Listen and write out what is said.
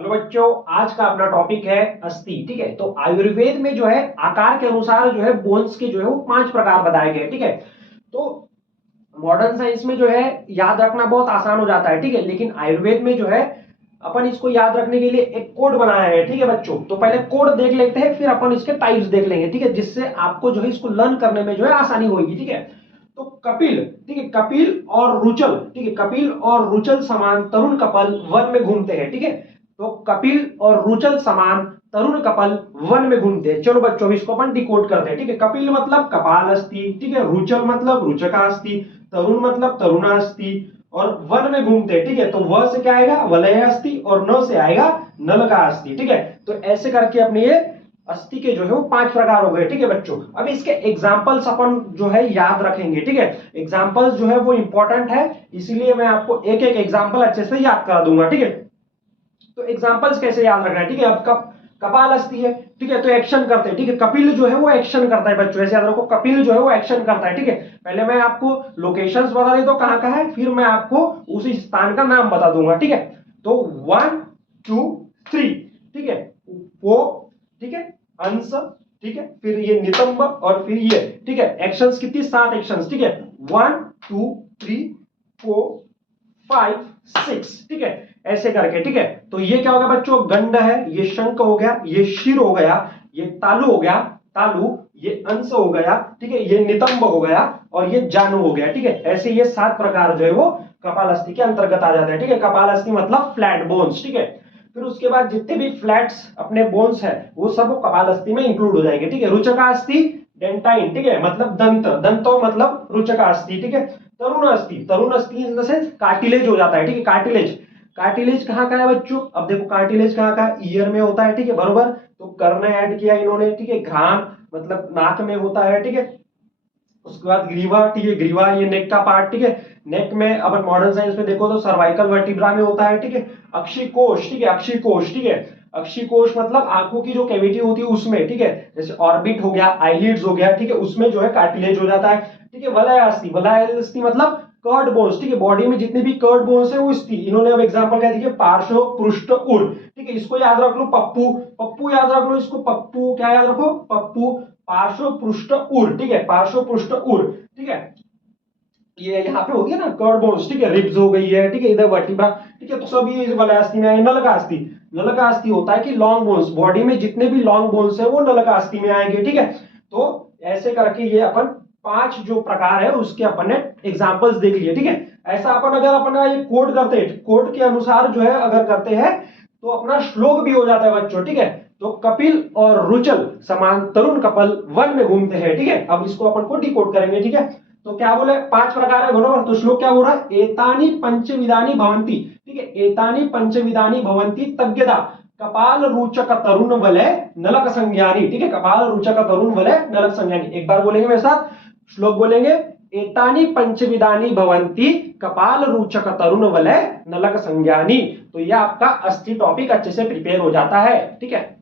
Hello बच्चों, आज का अपना टॉपिक है अस्थि। ठीक है, तो आयुर्वेद में जो है आकार के अनुसार जो है बोन्स के जो है वो 5 प्रकार बताए गए। ठीक है, तो मॉडर्न साइंस में जो है याद रखना बहुत आसान हो जाता है। ठीक है, लेकिन आयुर्वेद में जो है अपन इसको याद रखने के लिए एक कोड बनाया है। ठीक है बच्चों, तो पहले कोड देख लेते हैं, फिर अपन इसके टाइप्स देख लेंगे। ठीक है, जिससे आपको जो है इसको लर्न करने में जो है आसानी होगी। ठीक है, तो कपिल, ठीक है, कपिल और रुचल, ठीक है, कपिल और रुचल समान तरुण कपल वन में घूमते हैं। ठीक है, तो कपिल और रुचल समान तरुण कपल वन में घूमते हैं। चलो बच्चों, इसको अपन डिकोड करते हैं। ठीक है, कपिल मतलब कपाल अस्थि, ठीक है, रुचल मतलब रुचका अस्थि, तरुण मतलब तरुणा अस्थि, और वन में घूमते हैं। ठीक है, तो व से क्या आएगा वलय अस्थि, और न से आएगा नल का अस्थि। ठीक है, तो ऐसे करके अपने ये अस्थि के जो है वो 5 प्रकार हो गए। ठीक है बच्चों, अब इसके एग्जांपल्स अपन जो है याद रखेंगे। ठीक है, एग्जांपल्स जो है वो इंपॉर्टेंट है, इसीलिए मैं आपको एक एक एग्जांपल अच्छे से याद करा दूंगा। ठीक है, तो एग्जांपल्स कैसे याद रखना है। ठीक है, अब कपाल अस्थि है। ठीक है, तो एक्शन करते हैं। ठीक है, कपिल जो है वो एक्शन करता है बच्चों, ऐसे याद रखो, कपिल जो है वो एक्शन करता है। ठीक है, पहले मैं आपको लोकेशंस बता देता हूं कहां कहां है, फिर मैं आपको उसी स्थान का नाम बता दूंगा। ठीक है, तो 1 2 3, ठीक है, वो, ठीक है, अंश, ठीक है, फिर ये नितंब, और फिर ये। ठीक है, एक्शंस कितनी 7 एक्शंस। ठीक है, 1 2 3 4 5 6, ठीक है, ऐसे करके। ठीक है, तो ये क्या हो गया बच्चों, गंड है, ये शंख हो गया, ये शिर हो गया, ये तालु हो गया, तालु, ये अंश हो गया, ठीक है, ये नितंब हो गया, और ये जानु हो गया। ठीक है, ऐसे ये 7 प्रकार जो है वो कपालस्थि के अंतर्गत आ जाते हैं। ठीक है, कपालस्थि मतलब फ्लैट बोन्स। ठीक है, फिर उसके बाद जितने भी फ्लैट्स अपने बोन्स है वो सब कपालस्थि में इंक्लूड हो जाएंगे। ठीक है, रुचकास्थि डेंटाइन, ठीक है, मतलब दंत, दंतो मतलब रुचकास्थि। ठीक है, तरुण अस्थि, तरुण अस्थि इन द सेंस कार्टिलेज हो जाता है। ठीक है, कार्टिलेज, कार्टिलेज कहाँ का है बच्चों, अब देखो कार्टिलेज कहाँ का है, ईयर में होता है। ठीक है, बरोबर, तो कर्ण ऐड किया इन्होंने। ठीक है, घ्राण मतलब नाक में होता है। ठीक है, उसके बाद ग्रीवा, ठीक है, ग्रीवा ये नेक का पार्ट। ठीक है, नेक में अब मॉडर्न साइंस में देखो तो सर्वाइकल वर्टिब्रा में होता है। ठीक है, अक्षिकोष, ठीक है, अक्षिकोष, ठीक है, अक्षिकोष मतलब आंखों की जो कैविटी होती है उसमें। ठीक है, जैसे ऑर्बिट हो गया, आईलिड्स हो गया, ठीक है, उसमें जो है कार्टिलेज हो जाता है। ठीक है, वलय अस्थि, वलय अस्थि मतलब कर्ड बोन्स। ठीक है, बॉडी में जितने भी कर्ड बोन्स है वो अस्थि। इन्होंने अब एग्जांपल क्या दिया, पार्श्व, पृष्ठ, उर। ठीक है, इसको याद रख लो, पप्पू, पप्पू याद रख लो इसको, पप्पू क्या याद रखो, पप्पू, पार्श्व, पृष्ठ, उर। ठीक है, पार्श्व, पृष्ठ, उर। ठीक है, ये यहाँ पे हो गया ना कर्ड बोन्स। ठीक है, रिब्स हो गई है। ठीक है, इधर वर्टिब्रा। ठीक है, तो सब ये वलय अस्थि में आएंगे। नल का अस्थि, नल का अस्थि होता है कि लॉन्ग बोन्स, बॉडी में जितने भी लॉन्ग बोन्स है वो नल का अस्थि में आएंगे। ठीक है, तो ऐसे करके ये अपन 5 जो प्रकार है उसके अपन ने एग्जांपल्स देख लिए। ठीक है, ऐसा अपन अगर अपना ये कोड करते हैं, कोड के अनुसार जो है अगर करते हैं तो अपना श्लोक भी हो जाता है बच्चों। ठीक है, तो कपिल और रुचल समान तरुण कपल वन में घूमते हैं। ठीक है, अब इसको अपन को डिकोड करेंगे। ठीक है, तो क्या बोले 5 प्रकार है बरोबर, तो श्लोक क्या बोल रहा है, एतानी पंचविधानी भवंती। ठीक है, एतानी पंचविधानी भवंती तज्ञदा कपाल रुचक तरुण वलय नलक संज्ञानी। ठीक है, कपाल रुचक तरुण वलय नलक संज्ञानी। एक बार बोलेंगे मेरे साथ, श्लोक बोलेंगे, एतानी पंचविधानी भवंती कपाल रुचक तरुण वलय नलक संज्ञानी। तो यह आपका अस्थि टॉपिक अच्छे से प्रिपेयर हो जाता है। ठीक है।